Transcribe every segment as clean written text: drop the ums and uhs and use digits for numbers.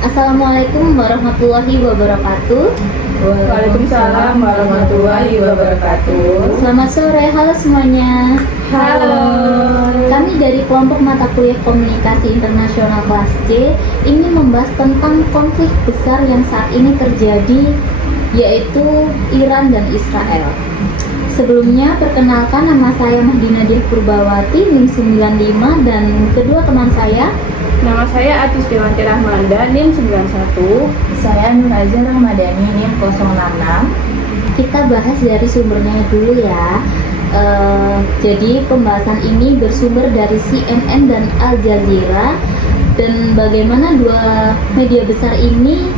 Assalamualaikum warahmatullahi wabarakatuh. Waalaikumsalam warahmatullahi wabarakatuh. Selamat sore, halo semuanya. Halo. Kami dari kelompok mata kuliah Komunikasi Internasional kelas C ingin membahas tentang konflik besar yang saat ini terjadi, yaitu Iran dan Israel. Sebelumnya, perkenalkan, nama saya Mahdi Nadia Purbawati, NIM 95, dan kedua teman saya. Nama saya Atis Dewanti Rahmanda, NIM 91. Saya Nur Azhar Ramadhani, NIM 066. Kita bahas dari sumbernya dulu ya. Jadi pembahasan ini bersumber dari CNN dan Al Jazeera, dan bagaimana dua media besar ini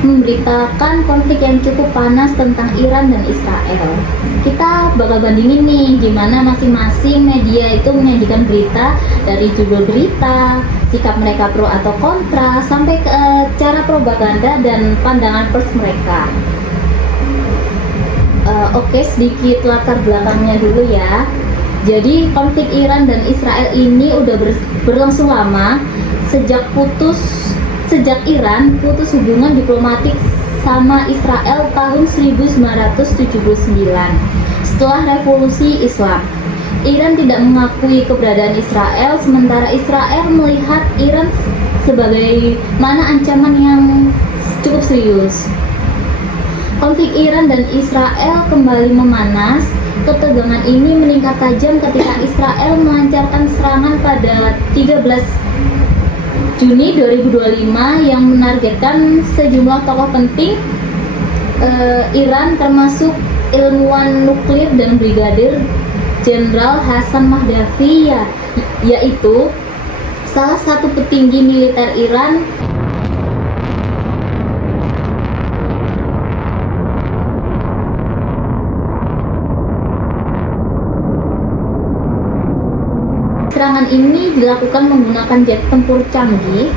memberitakan konflik yang cukup panas tentang Iran dan Israel. Kita bakal bandingin nih gimana masing-masing media itu menyajikan berita, dari judul berita, sikap mereka pro atau kontra, sampai ke cara propaganda dan pandangan pers mereka. Oke, sedikit latar belakangnya dulu ya. Jadi konflik Iran dan Israel ini udah berlangsung lama, sejak Iran putus hubungan diplomatik sama Israel tahun 1979 setelah revolusi Islam. Iran tidak mengakui keberadaan Israel, sementara Israel melihat Iran sebagai ancaman yang cukup serius. Konflik Iran dan Israel kembali memanas. Ketegangan ini meningkat tajam ketika Israel melancarkan serangan pada 13 Juni 2025 yang menargetkan sejumlah tokoh penting Iran, termasuk ilmuwan nuklir dan Brigadir Jenderal Hasan Mahdavi, yaitu salah satu petinggi militer Iran. Serangan ini dilakukan menggunakan jet tempur canggih,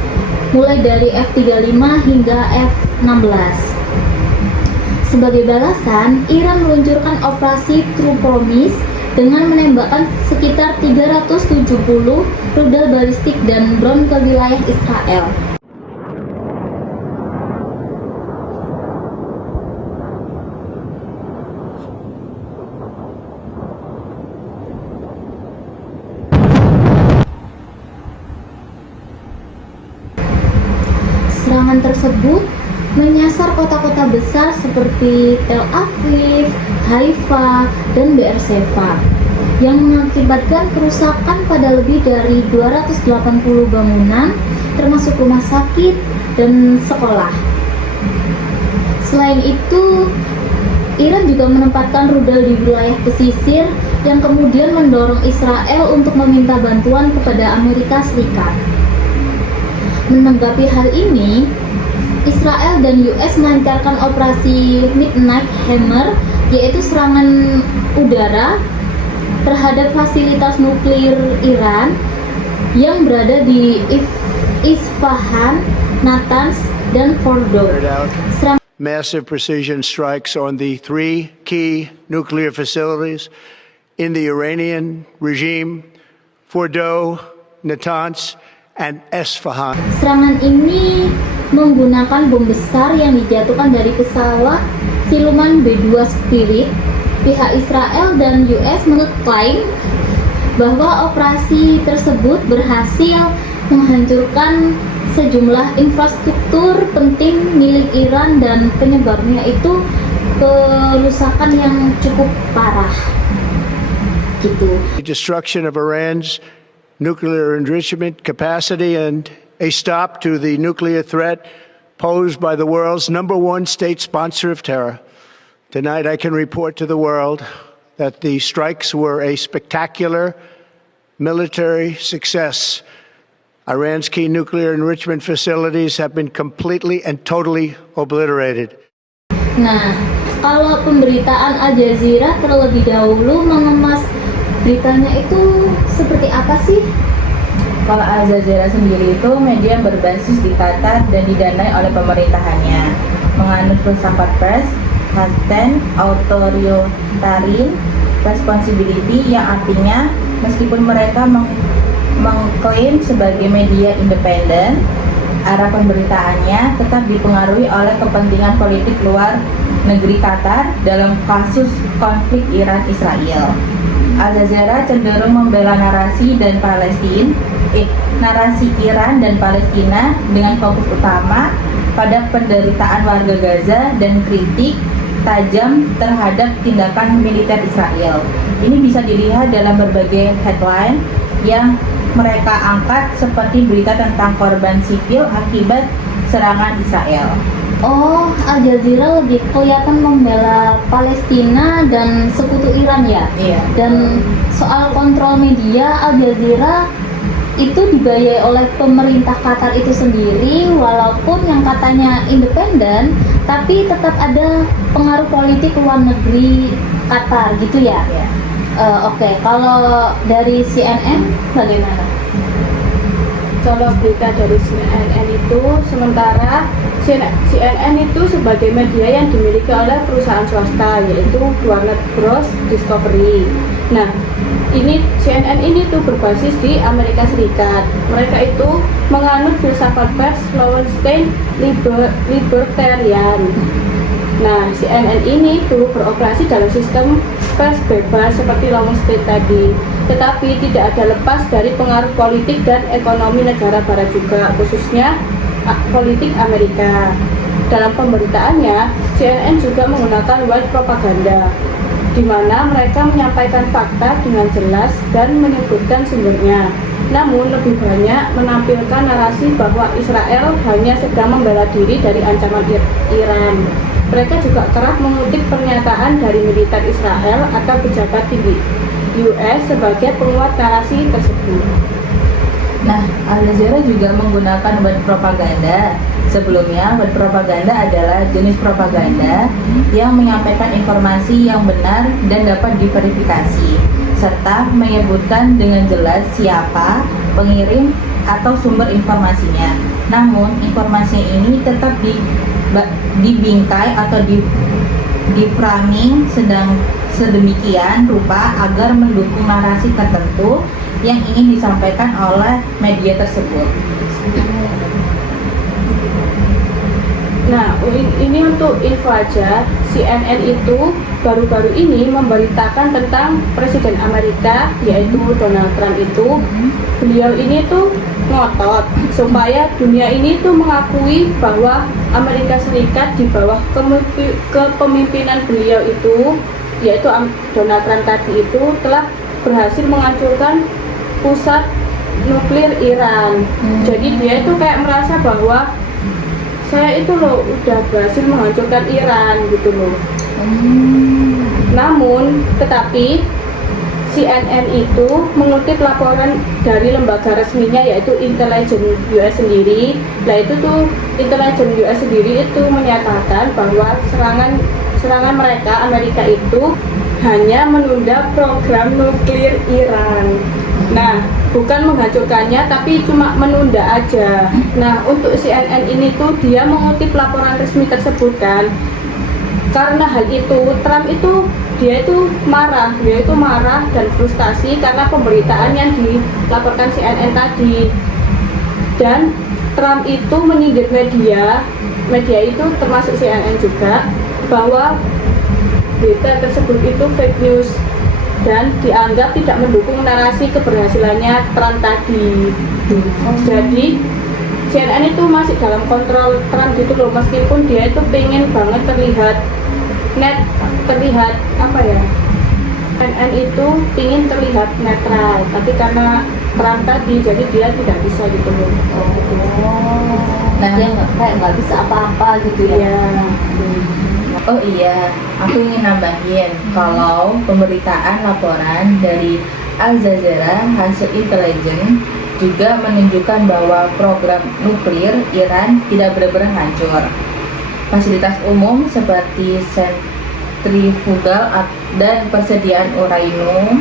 mulai dari F-35 hingga F-16. Sebagai balasan, Iran meluncurkan operasi True Promise dengan menembakkan sekitar 370 rudal balistik dan drone ke wilayah Israel. Serangan tersebut menyasar kota-kota besar seperti Tel Aviv, Haifa, dan Beersheba, yang mengakibatkan kerusakan pada lebih dari 280 bangunan, termasuk rumah sakit dan sekolah. Selain itu, Iran juga menempatkan rudal di wilayah pesisir yang kemudian mendorong Israel untuk meminta bantuan kepada Amerika Serikat. Menanggapi hal ini, Israel dan US melancarkan operasi Midnight Hammer, yaitu serangan udara terhadap fasilitas nuklir Iran yang berada di Isfahan, Natanz, dan Fordow. Massive precision strikes on the three key nuclear facilities in the Iranian regime: Fordow, Natanz, and Isfahan. Serangan ini menggunakan bom besar yang dijatuhkan dari pesawat siluman B-2 Spirit. Pihak Israel dan US mengklaim bahwa operasi tersebut berhasil menghancurkan sejumlah infrastruktur penting milik Iran dan penyebabnya itu kerusakan yang cukup parah. Gitu. The destruction of Iran's nuclear enrichment capacity and a stop to the nuclear threat posed by the world's #1 state sponsor of terror. Tonight I can report to the world that the strikes were a spectacular military success. Iran's key nuclear enrichment facilities have been completely and totally obliterated. Nah, kalau pemberitaan Al Jazeera terlebih dahulu mengemas beritanya itu seperti apa sih? Kalau Al Jazeera sendiri itu media berbasis di Qatar dan didanai oleh pemerintahannya, menganut filsafat pers, patent authoritarian responsibility, yang artinya meskipun mereka mengklaim sebagai media independen, arah pemberitaannya tetap dipengaruhi oleh kepentingan politik luar negeri Qatar dalam kasus konflik Iran-Israel. Al Jazeera cenderung membela narasi Iran dan Palestina dengan fokus utama pada penderitaan warga Gaza dan kritik tajam terhadap tindakan militer Israel. Ini bisa dilihat dalam berbagai headline yang mereka angkat seperti berita tentang korban sipil akibat serangan Israel. Oh, Al Jazeera lebih kelihatan membela Palestina dan sekutu Iran ya? Iya. Dan soal kontrol media, Al Jazeera itu dibiayai oleh pemerintah Qatar itu sendiri, walaupun yang katanya independen, tapi tetap ada pengaruh politik luar negeri Qatar gitu ya? Iya. Oke, kalau dari CNN bagaimana? Kalau berita dari CNN itu, sementara CNN itu sebagai media yang dimiliki oleh perusahaan swasta, yaitu Warner Bros Discovery. Nah, CNN ini tuh berbasis di Amerika Serikat. Mereka itu menganut filsafat pers Lowenstein libertarian. Nah, CNN ini tuh beroperasi dalam sistem pers bebas seperti Lowenstein tadi, tetapi tidak ada lepas dari pengaruh politik dan ekonomi negara barat juga, khususnya politik Amerika. Dalam pemberitaannya, CNN juga menggunakan white propaganda, di mana mereka menyampaikan fakta dengan jelas dan menyebutkan sumbernya. Namun lebih banyak menampilkan narasi bahwa Israel hanya sedang membela diri dari ancaman Iran. Mereka juga kerap mengutip pernyataan dari militer Israel atau pejabat tinggi US sebagai penguat narasi tersebut. Nah, Al Jazeera juga menggunakan white propaganda. Sebelumnya, white propaganda adalah jenis propaganda yang menyampaikan informasi yang benar dan dapat diverifikasi, serta menyebutkan dengan jelas siapa pengirim atau sumber informasinya. Namun, informasi ini tetap dibingkai atau diframing sedemikian rupa agar mendukung narasi tertentu yang ingin disampaikan oleh media tersebut. Nah, ini untuk info aja, CNN itu baru-baru ini memberitakan tentang Presiden Amerika, yaitu Donald Trump itu. Beliau ini tuh ngotot supaya dunia ini tuh mengakui bahwa Amerika Serikat di bawah kepemimpinan beliau itu, yaitu Donald Trump tadi itu, telah berhasil menghancurkan pusat nuklir Iran. Jadi dia itu kayak merasa bahwa saya itu loh udah berhasil menghancurkan Iran gitu loh. Namun, tetapi CNN itu mengutip laporan dari lembaga resminya yaitu Intelligence US sendiri. Nah itu tuh Intelligence US sendiri itu menyatakan bahwa serangan mereka Amerika itu hanya menunda program nuklir Iran. Nah, bukan menghancurkannya tapi cuma menunda aja. Nah, untuk CNN ini tuh dia mengutip laporan resmi tersebut kan. Karena hal itu, Trump itu dia itu marah dan frustasi karena pemberitaan yang dilaporkan CNN tadi. Dan Trump itu menyindir media itu termasuk CNN juga, bahwa berita tersebut itu fake news dan dianggap tidak mendukung narasi keberhasilannya Trump tadi. Jadi CNN itu masih dalam kontrol Trump gitu loh, meskipun dia itu pengen banget terlihat apa ya, CNN itu ingin terlihat netral, tapi karena Trump tadi jadi dia tidak bisa gitu loh. Nah, dia nggak bisa apa-apa gitu ya. Oh iya, aku ingin nambahin kalau pemberitaan laporan dari Al Jazeera hasil intelijen juga menunjukkan bahwa program nuklir Iran tidak benar-benar hancur. Fasilitas umum seperti sentrifugal dan persediaan uranium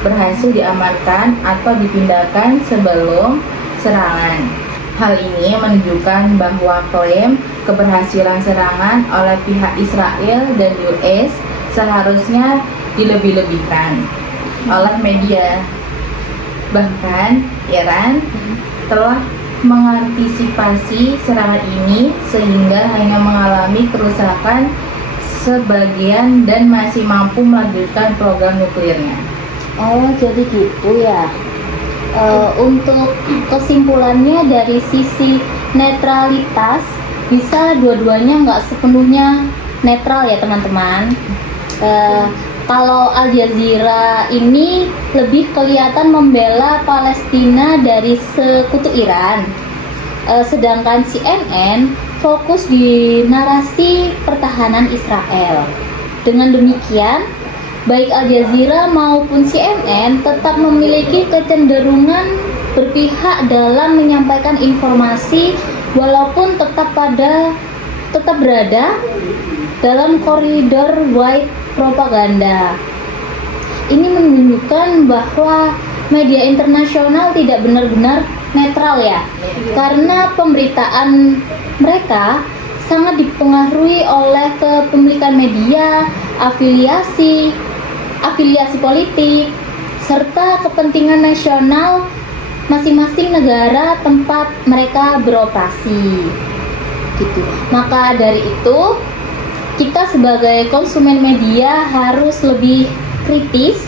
berhasil diamankan atau dipindahkan sebelum serangan. Hal ini menunjukkan bahwa klaim keberhasilan serangan oleh pihak Israel dan US seharusnya dilebih-lebihkan oleh media. Bahkan Iran telah mengantisipasi serangan ini sehingga hanya mengalami kerusakan sebagian dan masih mampu melanjutkan program nuklirnya. Oh, jadi gitu ya. Untuk kesimpulannya dari sisi netralitas, bisa dua-duanya nggak sepenuhnya netral ya teman-teman. Kalau Al Jazeera ini lebih kelihatan membela Palestina dari sekutu Iran, sedangkan CNN fokus di narasi pertahanan Israel. Dengan demikian, baik Al Jazeera maupun CNN tetap memiliki kecenderungan berpihak dalam menyampaikan informasi walaupun tetap berada dalam koridor white propaganda. Ini menunjukkan bahwa media internasional tidak benar-benar netral ya, karena pemberitaan mereka sangat dipengaruhi oleh kepemilikan media, afiliasi politik, serta kepentingan nasional masing-masing negara tempat mereka beroperasi. Gitu. Maka dari itu, kita sebagai konsumen media harus lebih kritis,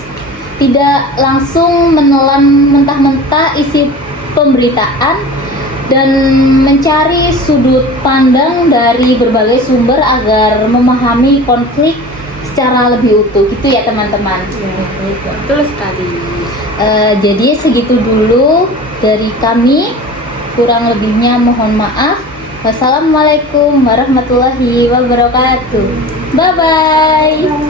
tidak langsung menelan mentah-mentah isi pemberitaan dan mencari sudut pandang dari berbagai sumber agar memahami konflik secara lebih utuh. Gitu ya teman-teman. Betul sekali. Jadi segitu dulu dari kami, kurang lebihnya mohon maaf. Wassalamualaikum warahmatullahi wabarakatuh. Bye bye.